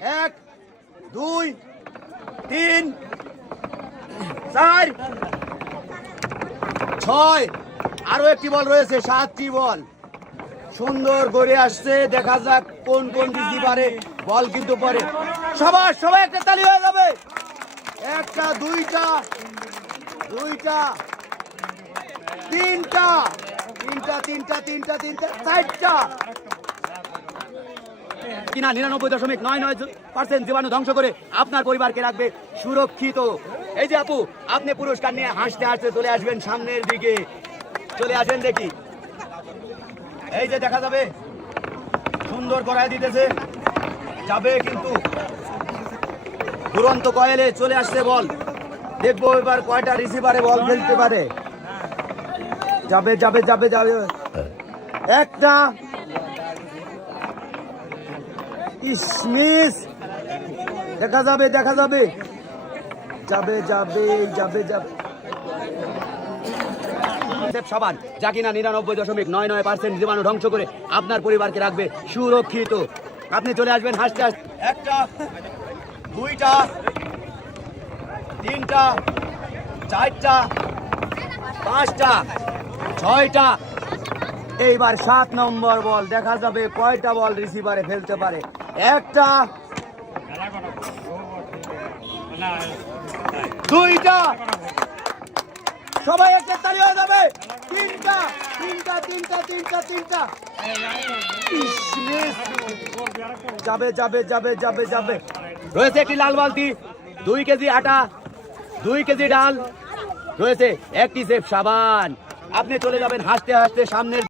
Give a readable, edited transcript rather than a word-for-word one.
1 2 3 4 6 আরো একটি বল রয়েছে, 7টি বল সুন্দর গড়ে আসছে। দেখা যাক কোন কোন রিসিভারে বল কিন্তু পরে। সবাই একটা তালি হয়ে যাবে। একটা, দুইটা, তিনটা, চারটা কিনা 99.99% জীবাণু ধ্বংস করে আপনার পরিবারকে রাখবে সুরক্ষিত। এই যে আপু, আপনি পুরস্কার নিয়ে হাসতে হাসতে চলে আসবেন সামনের দিকে, চলে আসেন দেখি। এই যে দেখা যাবে সুন্দর করায় দিতেছে, যাবে কিন্তু দুরন্ত কয়েলে চলে আসছে বল। দেখবো এবার কয়টা রিসিভারে বল ফেলতে পারে। যাবে একটা, মিস। দেখা যাবে সাবান, যা কিনা 99.99% জীবাণু ধ্বংস করে আপনার পরিবারকে রাখবে সুরক্ষিত। আপনি চলে আসবেন হাসতে হাসতে। একটা, দুইটা, তিনটা, চারটা, পাঁচটা, ছয়টা। এইবার 7 নম্বর বল, দেখা যাবে কয়টা বল রিসিভারে ফেলতে পারে। একটা, দুইটা, সবাই একটা তালি হয়ে যাবে। তিনটা, যাবে। রয়েছে একটি লাল বালতি, 2 কেজি আটা, 2 কেজি ডাল, রয়েছে একটি সেফ সাবান। আপনি চলে যাবেন হাসতে হাসতে সামনের